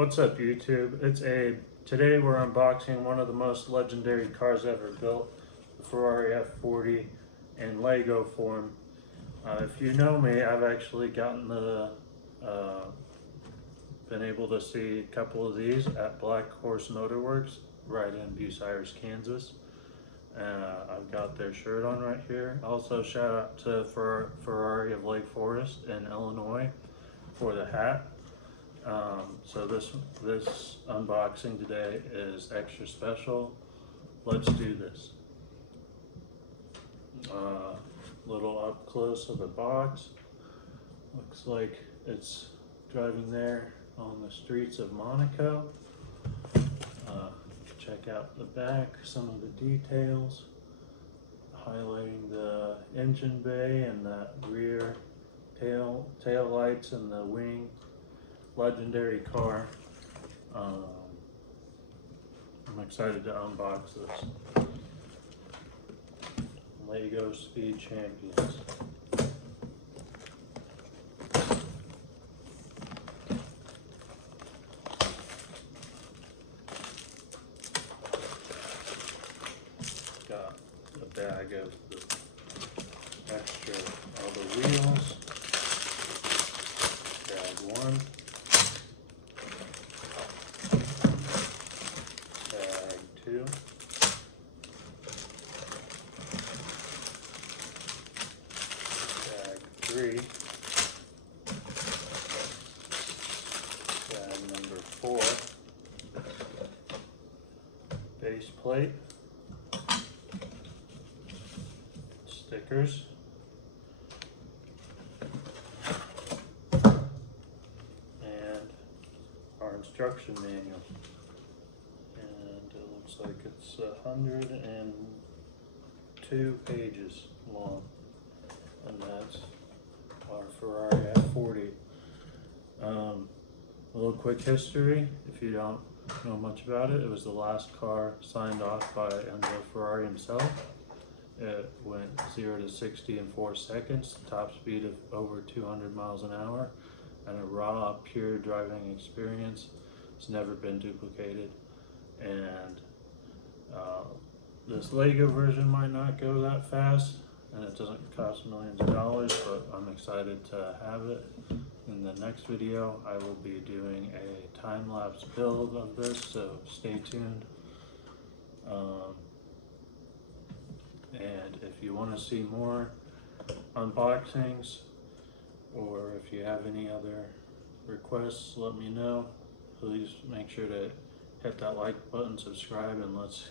What's up, YouTube? It's Abe. Today we're unboxing one of the most legendary cars ever built, the Ferrari F40 in Lego form. If you know me, I've actually been able to see a couple of these at Black Horse Motorworks right in Bucyrus, Kansas. I've got their shirt on right here. Also, shout out to Ferrari of Lake Forest in Illinois for the hat. So this unboxing today is extra special. Let's do this. Little up close of the box. Looks like it's driving there on the streets of Monaco. Check out the back, some of the details, highlighting the engine bay and that rear tail lights and the wing. Legendary car. I'm excited to unbox this. Lego Speed Champions. Got a bag of the extra, all the wheels. Bag one. Bag two. Bag three. Bag number four. Base plate. Stickers. And our instruction manual. And it looks like it's 102 pages long. And that's our Ferrari F40. A little quick history, if you don't know much about it, it was the last car signed off by Enzo Ferrari himself. It went 0 to 60 in 4 seconds, top speed of over 200 miles an hour, and a raw, pure driving experience. It's never been duplicated. And this Lego version might not go that fast, and it doesn't cost millions of dollars, but I'm excited to have it. In the next video, I will be doing a time-lapse build of this, so stay tuned. And if you want to see more unboxings, or if you have any other requests, let me know. Please make sure to hit that like button, subscribe, and let's